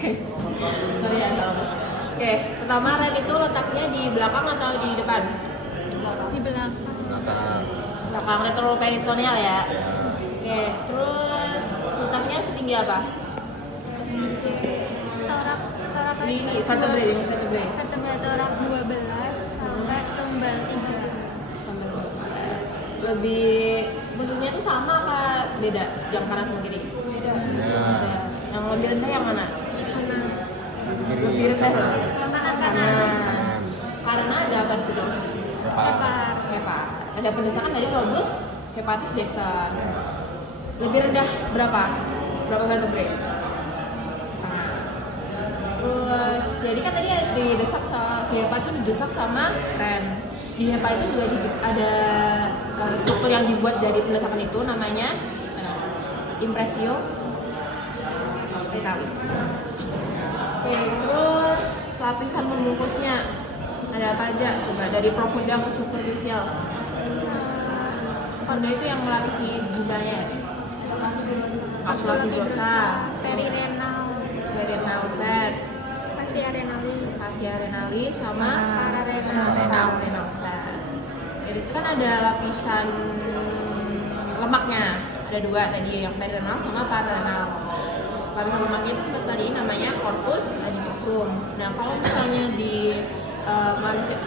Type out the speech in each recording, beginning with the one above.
Sorry ya, agak lemes. Oke, pertama ren itu letaknya di belakang atau di depan? Di belakang. Belakang. Belakang, retroperitoneal ya. Ya. Oke, terus letaknya setinggi apa? Torak Ini vertebrae, ini vertebrae. vertebrae torak 12 sampai tumbal 3. Lebih musuhnya tuh sama apa beda? Yang kanan sama kiri? Beda. Ya. Ada. Yang lebih rendah yang mana? Kanan. Kiri, Lebih rendah kanan. Kanan. Kanan. Karena ada apa di situ? Hepar. Hepar. Ada pendesakan dari lobus hepatis dexter. Lebih rendah berapa? Berapa vertebrae? Setengah. Terus jadi kan tadi didesak sama si hepar itu didesak sama ren. Di hepar itu juga ada struktur yang dibuat dari pendesakan itu namanya impresio retalis. Oke, terus lapisan pembungkusnya ada apa aja? Coba dari profunda ke superficial. Profunda itu yang melapisi ginjalnya. Kapsula fibrosa, Perirenal. renal fat, Fascia renalis. fascia renalis sama Pararenal. renal fat. Jadi itu kan ada lapisan lemaknya. Ada dua tadi, yang perirenal sama pararenal. Lapisan lemaknya itu tadi namanya corpus adiposum. Nah, kalau misalnya di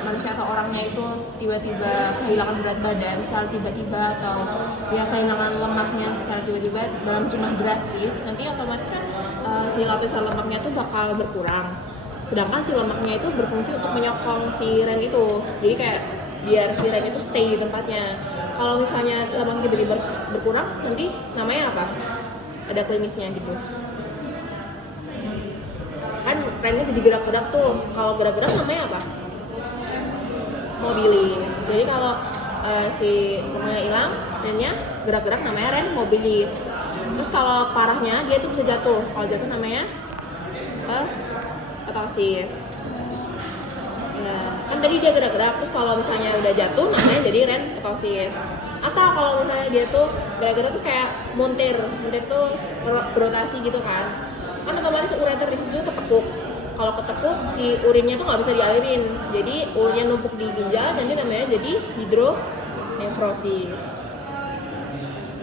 manusia atau orangnya itu tiba-tiba kehilangan berat badan secara tiba-tiba atau dia kehilangan lemaknya secara tiba-tiba dalam jumlah drastis, nanti otomatis kan si lapisan lemaknya itu bakal berkurang. Sedangkan si lemaknya itu berfungsi untuk menyokong si ren itu. Jadi kayak biar si ren itu stay di tempatnya. Kalau misalnya lemak tiba-tiba berkurang, nanti namanya apa? Ada klinisnya gitu. Kan rennya jadi gerak-gerak tuh. Kalau gerak-gerak namanya apa? Mobilis. Jadi kalau si lemaknya hilang, rennya gerak-gerak namanya ren mobilis. Terus kalau parahnya dia tuh bisa jatuh. Kalau jatuh namanya ptosis. Ya, kan tadi dia gerak-gerak. Terus kalau misalnya udah jatuh namanya jadi ren ptosis. Atau kalau misalnya dia tuh gerak-gerak tuh kayak montir tuh berotasi gitu kan. Kan otomatis ureter di situ ketekuk. Kalau ketekuk si urinnya tuh nggak bisa dialirin, jadi urinnya numpuk di ginjal dan dia namanya jadi hidronefrosis.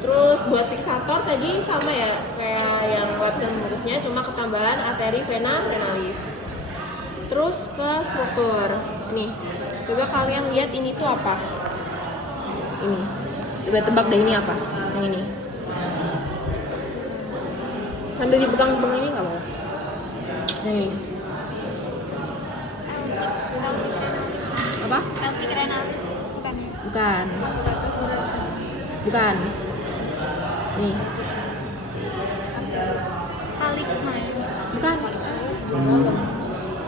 Terus buat fiksator tadi sama ya kayak yang lapisan pembungkusnya, cuma ketambahan arteri vena renalis. Terus ke struktur nih, coba kalian lihat ini tuh apa? Ini, coba tebak deh ini apa? Yang ini. Sambil dipegang-pegang ini nggak apa-apa. Yang ini. Apa? Pelvic renalis. Bukan ya? Bukan. Bukan. Ini. Calyx mana? Bukan.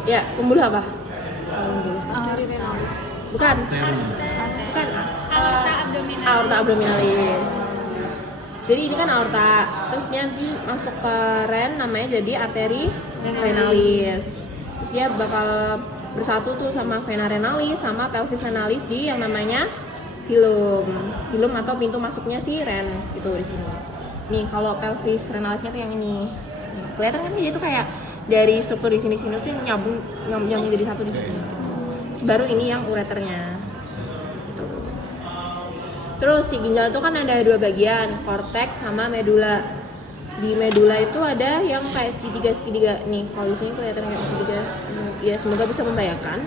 Ya, pembuluh apa? Aorta. Bukan. Terum. Bukan. Aorta abdominalis. Aorta abdominalis. Jadi ini kan aorta, terus dia nanti masuk ke ren namanya jadi arteri renalis. Terus dia bakal bersatu tuh sama vena renalis sama pelvis renalis di yang namanya hilum. Hilum atau pintu masuknya si ren itu di sini. Nih, kalau pelvis renalisnya tuh yang ini. Nah, kelihatan kan dia tuh kayak dari struktur di sini-sini tuh nyambung jadi satu di sini. Terus baru ini yang ureternya. Gitu. Terus si ginjal itu kan ada dua bagian, korteks sama medula. Di medula itu ada yang kayak segitiga nih. Kalau di sini kelihatan kayak segitiga. Ya semoga bisa membayangkan.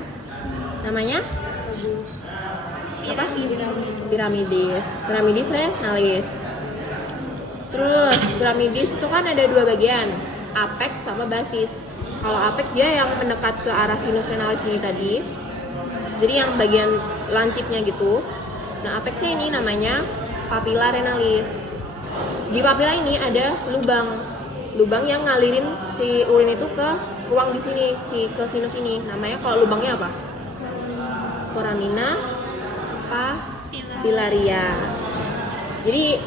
Namanya apa? Piramidis renalis. Terus piramidis itu kan ada dua bagian, apex sama basis. Kalau apex dia yang mendekat ke arah sinus renalis ini tadi. Jadi yang bagian lancipnya gitu. Nah, apexnya ini namanya papilla renalis. Di papilla ini ada lubang yang ngalirin si urin itu ke ruang di sini, ke sinus ini. Namanya kalau lubangnya apa? Foramina papillaria. Jadi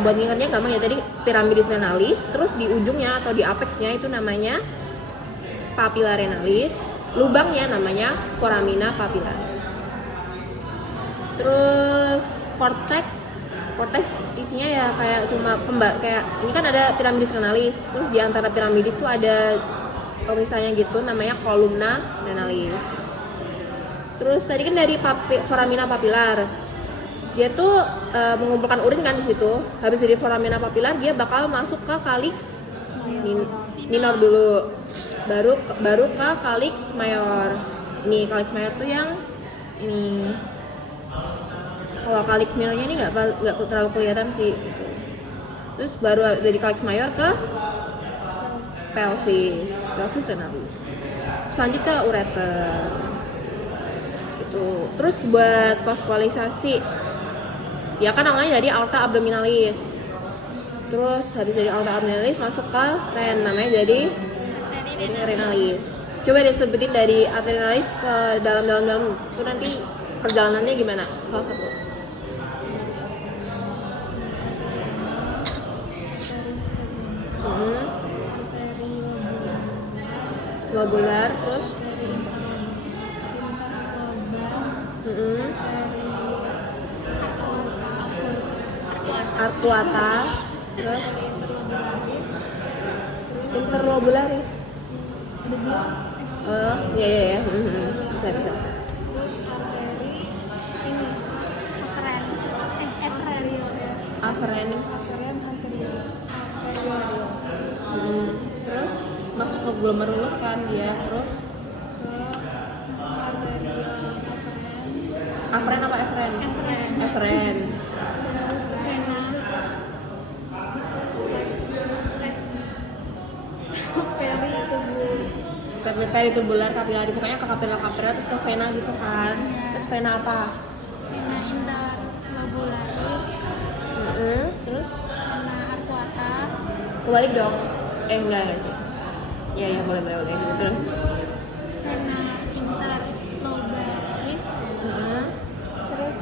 buat ngingetnya gampang ya, tadi piramidis renalis, terus di ujungnya atau di apexnya itu namanya papilla renalis, lubangnya namanya foramina papillaria. Terus cortex isinya ya kayak cuma kayak ini kan ada piramidis renalis, terus di antara piramidis tuh ada misalnya gitu namanya columna renalis. Terus tadi kan dari foramina papilar, dia tuh mengumpulkan urin kan di situ. Habis dari foramina papilar dia bakal masuk ke calyx minor dulu, baru ke calyx mayor. Ini calyx mayor tuh yang ini. Kalau calyx minornya ini nggak terlalu kelihatan sih gitu. Terus baru dari calyx mayor ke pelvis renalis. Lanjut ke ureter gitu. Terus buat vaskulisasi ya kan namanya dari aorta abdominalis. Terus habis dari aorta abdominalis masuk ke ren, namanya jadi renalis. Coba disebutin dari arteri renalis ke dalam itu nanti perjalanannya gimana? Salah satu. Lobular, terus arcuata, terus interlobularis. Iya. Bisa. Terus arteri ini Aferen. Terus masuk ke glomerulus kan dia, terus aferen apa eferen? Eferen. Peritubular kapilari, pokoknya ke kapilar terus ke vena gitu kan. Terus vena apa? Vena interlobularis. Terus Vena arcuata. kebalik dong. Enggak sih. Iya boleh. Terus Vena interlobularis. Terus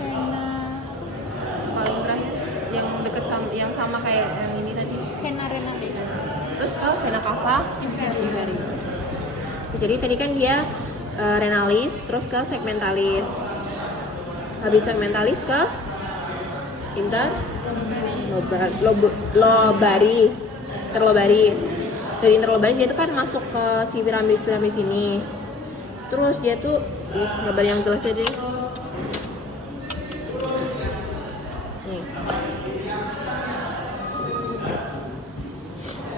vena paling terakhir yang deket yang sama kayak yang ini tadi. vena renalis. Terus ke vena cava inferior. Jadi tadi kan dia renalis, terus ke segmentalis. Habis segmentalis ke interlobaris. Dari interlobaris dia tuh kan masuk ke si piramidis ini. Terus dia tuh gambar yang jelas aja deh.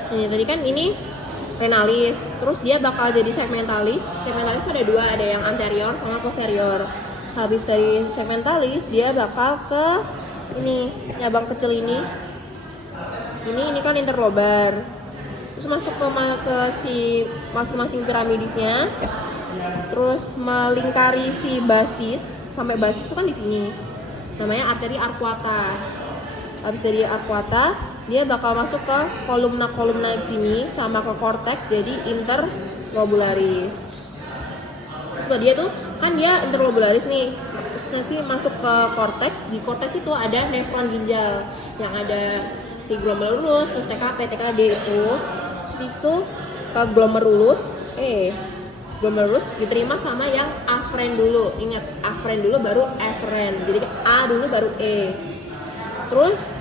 Nih, tadi kan ini renalis, terus dia bakal jadi segmentalis. Segmentalis itu ada dua, ada yang anterior sama posterior. Habis dari segmentalis dia bakal ke ini cabang kecil ini kan interlobar. Terus masuk ke si masing-masing piramidisnya. Terus melingkari si basis, sampai basis itu kan di sini. Namanya arteri arcuata. Habis dari arcuata dia bakal masuk ke kolumna di sini sama ke korteks jadi interlobularis. Terus dia tuh kan dia interlobularis nih. Terus nanti masuk ke korteks. Di korteks itu ada nefron ginjal yang ada si glomerulus, terus TKP, TKD itu. Terus itu ke glomerulus diterima sama yang afren dulu. Ingat, afren dulu baru efren. Jadi A dulu baru E. Terus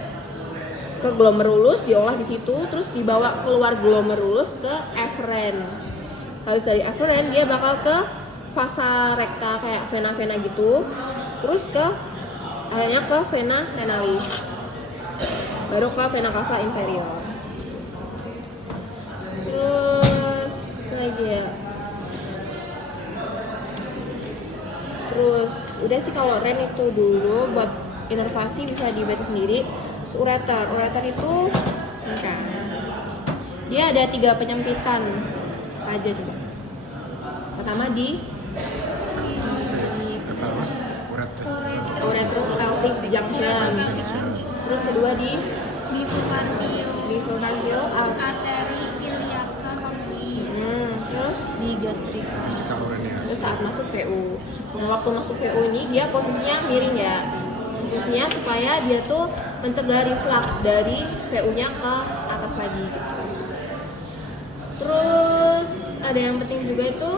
ke glomerulus diolah di situ, terus dibawa keluar glomerulus ke eferen. Habis dari eferen dia bakal ke vasa recta kayak vena-vena gitu, terus akhirnya ke vena renalis, baru ke vena cava inferior. Terus lagi ya. Terus udah sih kalau ren itu dulu buat inervasi bisa dibaca sendiri. Ureter itu dia ada 3 penyempitan aja coba. Pertama di uretropelvic junction. Terus kedua di bifurcatio arteri iliaca longi. Terus di gastrik. Terus saat masuk VU. Waktu masuk VU ini dia posisinya miring ya. Posisinya supaya dia tuh mencegah reflux dari VU-nya ke atas lagi gitu. Terus ada yang penting juga itu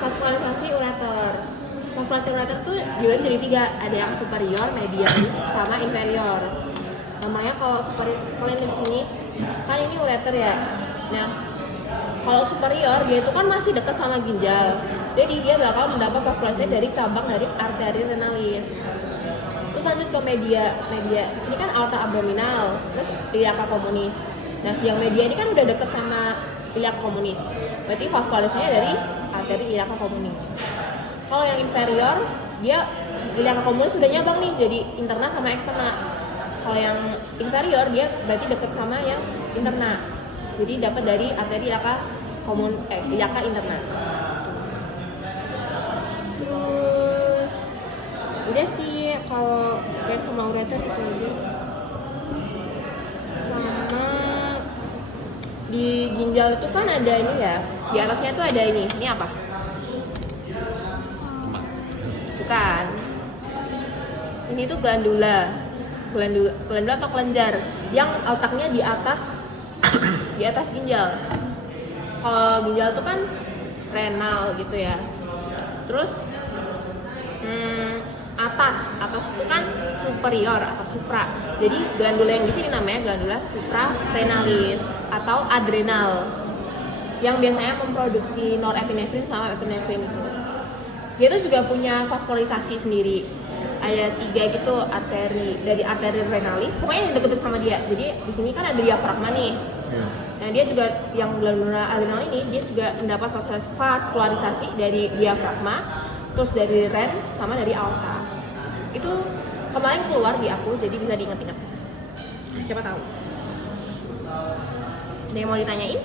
vaskularisasi ureter. Vaskulasi ureter tuh dibagi jadi 3, ada yang superior, medial, sama inferior. Namanya kalau superior, kalian di sini kan ini ureter ya. Nah, Kalau superior dia itu kan masih dekat sama ginjal, jadi dia bakal mendapat populasinya dari cabang dari arteri renalis. Terus lanjut ke media, sini kan aorta abdominal, terus iliaca communis. Nah yang media ini kan udah dekat sama iliaca communis, berarti vaskularisnya dari arteri iliaca communis. Kalau yang inferior dia iliaca communis sudah nyabang nih jadi interna sama eksterna. Kalau yang inferior dia berarti dekat sama yang interna, jadi dapat dari arteri iliaca interna. Terus udah sih kalau red sama ureter itu aja. Sama di ginjal itu kan ada ini ya, di atasnya tuh ada ini apa? Bukan. Ini tuh glandula atau kelenjar yang letaknya di atas ginjal. Kalau ginjal tuh kan renal gitu ya. Terus atas itu kan superior atau supra. Jadi glandula yang di sini namanya glandula suprarenalis atau adrenal, yang biasanya memproduksi norepinefrin sama epinefrin itu. Dia tuh juga punya vaskularisasi sendiri. Ada 3 gitu arteri, dari arteri renalis, pokoknya yang deket-deket sama dia. Jadi di sini kan ada diafragma nih. Nah dia juga yang glandula adrenal ini dia juga mendapat vaskularisasi dari diafragma, terus dari ren sama dari aorta. Itu kemarin keluar di aku, jadi bisa diingat-ingat. Siapa tahu? Ada yang mau ditanyain?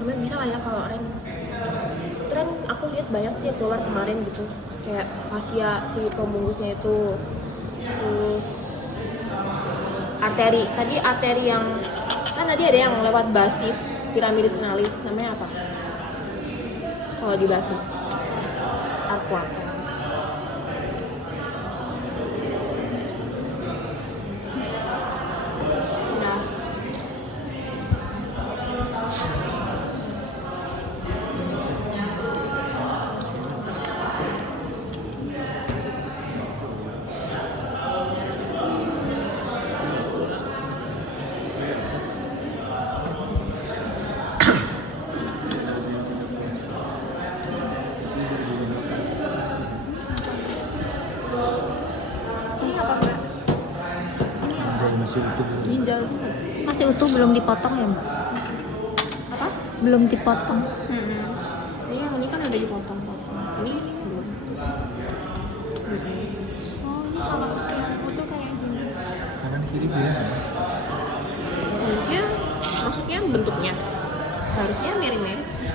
Temen bisa lah ya kalau ren aku lihat banyak sih keluar kemarin gitu, kayak fascia si pembungkusnya itu. Terus arteri yang kan tadi ada yang lewat basis piramidus renalis, namanya apa kalau di basis? Arcuata. Nah masih utuh. ginjal juga. Masih utuh, belum dipotong ya Mbak? Apa? Belum dipotong. Ini yang ini kan udah dipotong. Ini belum. Oh, ini kalau yang utuh kayak gini. Kanan kiri bilang Harusnya, maksudnya bentuknya harusnya mirip-mirip sih.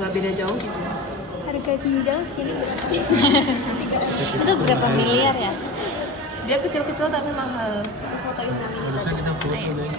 Nggak beda jauh gitu. Harga ginjal segini Itu berapa miliar ya? Dia kecil-kecil tapi mahal. fotoin nanti. harusnya kita foto guys.